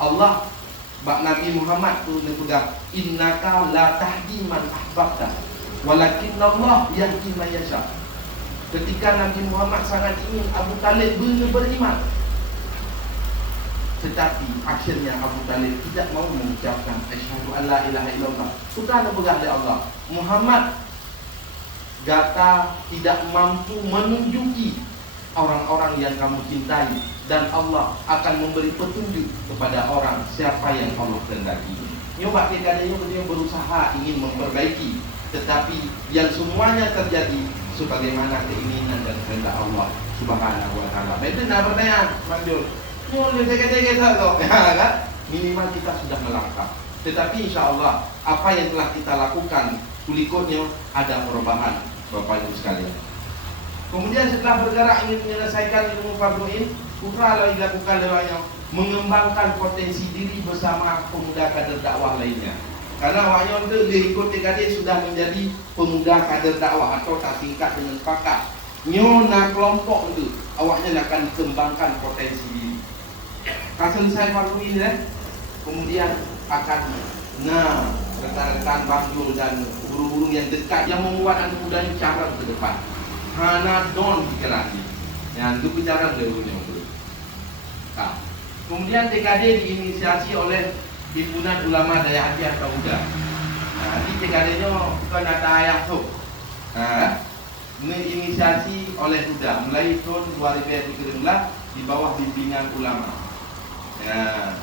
Allah bak Nabi Muhammad tu dia pegang, innaka la tahdi man ahbabta walakinnallah yahdi man yasha. Ketika Nabi Muhammad sangat ingin Abu Talib beriman, tetapi akhirnya Abu Talib tidak mau mengucapkan asyhadu an la ilaha illallah. Sudah pegang oleh Allah. Muhammad kata tidak mampu menunjuki orang-orang yang kamu cintai, dan Allah akan memberi petunjuk kepada orang siapa yang Allah kehendaki. Nyoba kadang-kadang dia berusaha ingin memperbaiki, tetapi yang semuanya terjadi sebagaimana keinginan dan kehendak Allah Subhanahu wa taala. Itu nak pertanyaan, Manjul. Nyol kita kok. Kan? Minimal kita sudah melangkah. Tetapi insya-Allah apa yang telah kita lakukan berikutnya ada perubahan, Bapak Ibu sekalian. Kemudian setelah bergerak ingin menyelesaikan ilmu fardhu'in, usaha lagi dilakukan lewatnya mengembangkan potensi diri bersama pemuda kader dakwah lainnya. Karena awaknya itu dia ikut TKD sudah menjadi pemuda kader dakwah atau tak tingkat dengan pakar. Nyona kelompok itu awaknya akan dikembangkan potensi diri. Kalau selesai fardhu'in kemudian akan rekan-rekan Bangsul dan guru-guru yang dekat yang membuat anak muda ini cara ke depan. Hana don lagi. Yang itu bicara dulu yang dulu. Nah, kemudian TKD diinisiasi oleh Himpunan Ulama Daya Hati atau UDA. Nah, di TKD-nya bukan ada ayah tu. Nah, diinisiasi oleh UDA mulai tahun 2013 di bawah bimbingan ulama. Nah,